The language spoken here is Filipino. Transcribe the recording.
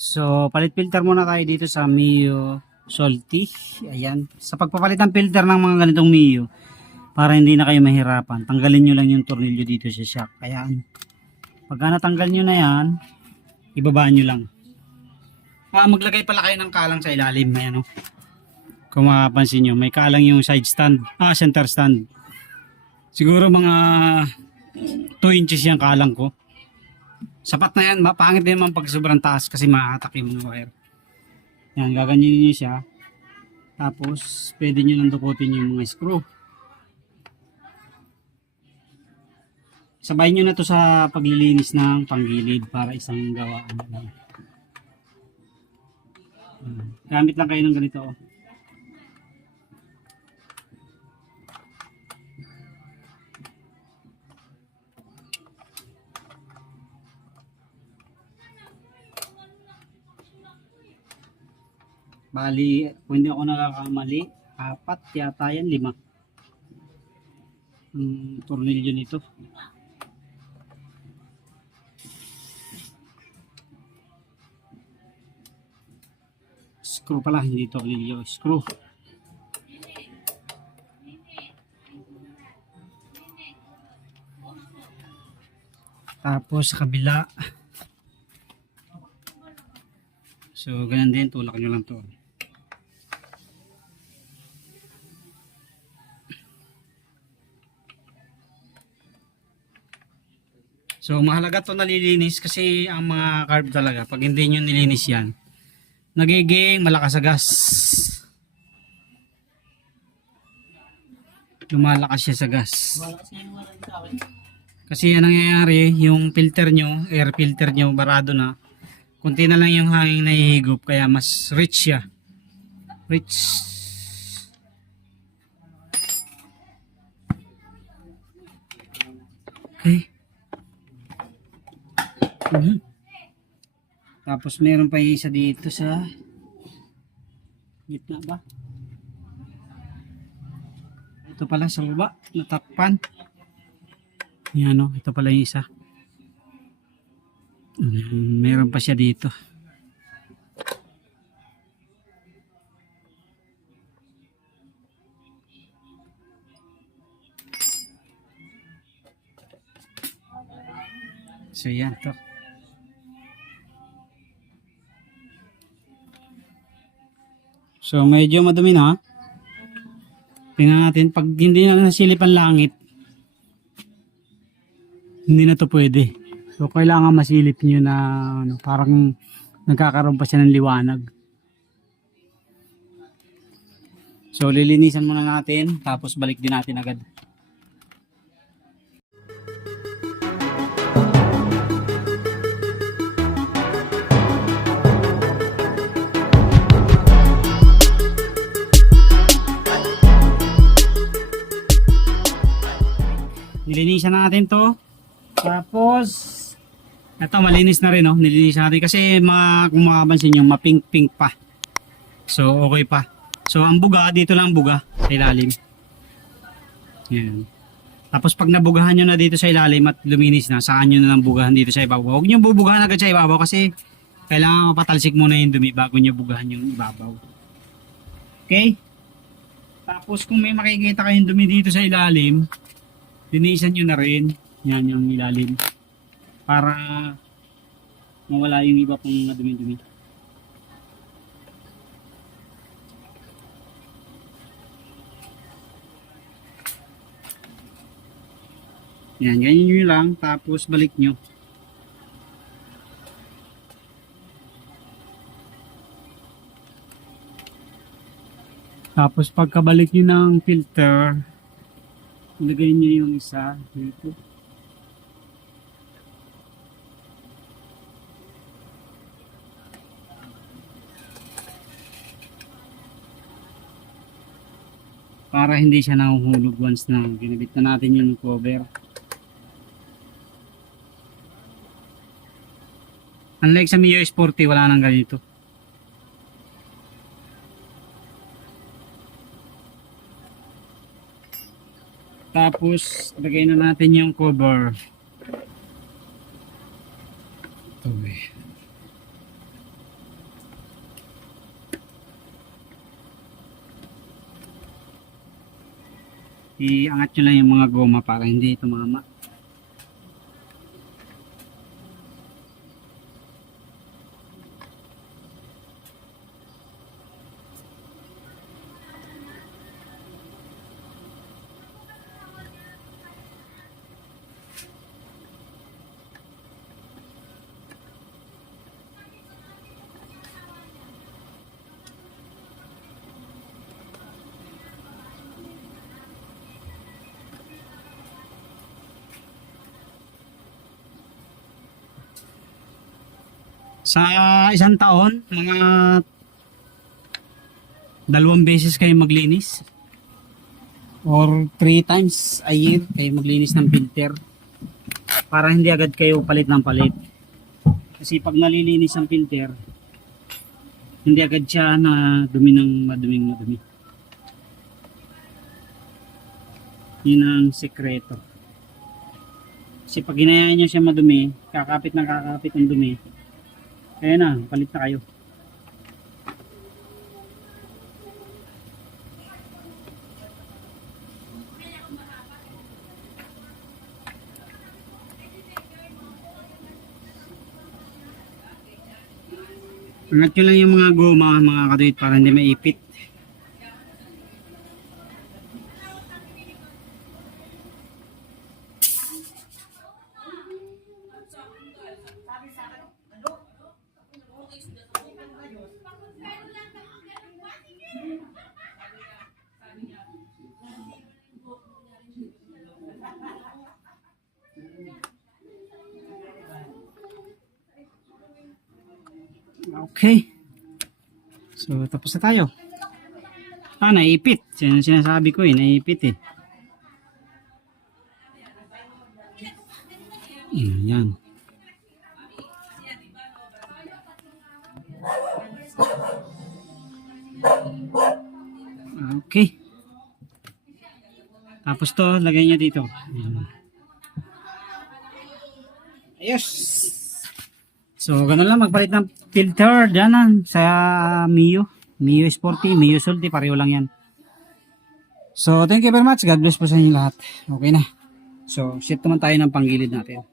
So, palit filter muna tayo dito sa Mio Salty. Ayan. Sa pagpapalit ng filter ng mga ganitong Mio, para hindi na kayo mahirapan, tanggalin nyo lang yung tornilyo dito sa shock. Ayan. Pagka natanggal nyo na yan, ibabaan nyo lang. Maglagay pala kayo ng kalang sa ilalim. Ayan, oh. Kung makapansin nyo, may kalang yung side stand, center stand. Siguro mga 2 inches yung kalang ko. Sapat na yan, pangit din naman pag sobrang taas kasi maatak yung mga wire. Yan, gaganyanin nyo siya. Tapos, pwede nyo nang dukutin yung mga screw. Sabay nyo na to sa paglilinis ng panggilid para isang gawaan lang. Gamit lang kayo ng ganito. Bali, kung hindi ako nakakamali, 4 yata yan, 5. Tornilyo nito. Screw pala, hindi tornilyo, screw. Tapos sa kabila. So, ganun din, tulak nyo lang to. So, mahalaga to nalilinis kasi ang mga carb talaga, pag hindi nyo nilinis yan, nagiging malakas sa gas. Lumalakas siya sa gas. Kasi yan nangyayari, yung filter nyo, air filter nyo, barado na. Kunti na lang yung hangin na ihigop, kaya mas rich siya. Rich. Okay. Tapos meron pa yung isa dito sa gitna ba? Ito pala sa baba, natakpan. Yan o, ito pala yung isa. Meron pa siya dito. So yan to. So medyo madumi na. Tingnan natin, pag hindi na nasilip ang langit, hindi na to pwede. So kailangan masilip nyo na parang nagkakaroon pa siya ng liwanag. So lilinisan muna natin, tapos balik din natin agad. Nilinisan natin to. Tapos ito malinis na rin, nilinisan natin kasi kung makapansin nyo, mapink-pink pa. So okay pa. So ang buga, dito lang buga sa ilalim. Yan. Tapos pag nabugahan nyo na dito sa ilalim at luminis na, saan nyo na lang bugahan dito sa ibabaw. Huwag nyo bubugahan agad sa ibabaw kasi kailangan mapatalsik muna yung dumi bago nyo bugahan yung ibabaw. Okay? Tapos kung may makikita kayong dumi dito sa ilalim, linisan nyo na rin. Yan yung ilalim. Para mawala yung iba pang dumi-dumi. Yan, ganyan nyo lang. Tapos balik nyo. Tapos pagkabalik nyo ng filter, ilagay nyo yung isa dito. Para hindi siya nahuhulog once na ginabit na natin yung cover. Unlike sa Mio S40, wala nang ganito. Tapos, lagay na natin yung cover. Ito eh. iangat nyo lang yung mga goma para hindi tumama. Sa isang taon, mga 2 beses kayo maglinis or 3 times a year kayo maglinis ng filter para hindi agad kayo palit ng palit. Kasi pag nalilinis ang filter, hindi agad siya na dumi ng madumi. Yun ang sekreto. Kasi pag hinayaan nyo siya madumi, kakapit ang dumi, kaya na, palit na kayo. Angat nyo lang yung mga goma mga katuwid para hindi maipit. Okay. So, tapos na tayo. Naipit. Sinasabi ko naipit eh. Yan. Okay. Tapos to, lagay nyo dito. Ayos. So, ganun lang, magpalit ng filter dyan sa Mio. Mio Sporty, Mio Sulti, pareho lang yan. So, thank you very much. God bless po sa inyo lahat. Okay na. So, shift naman tayo ng panggilid natin.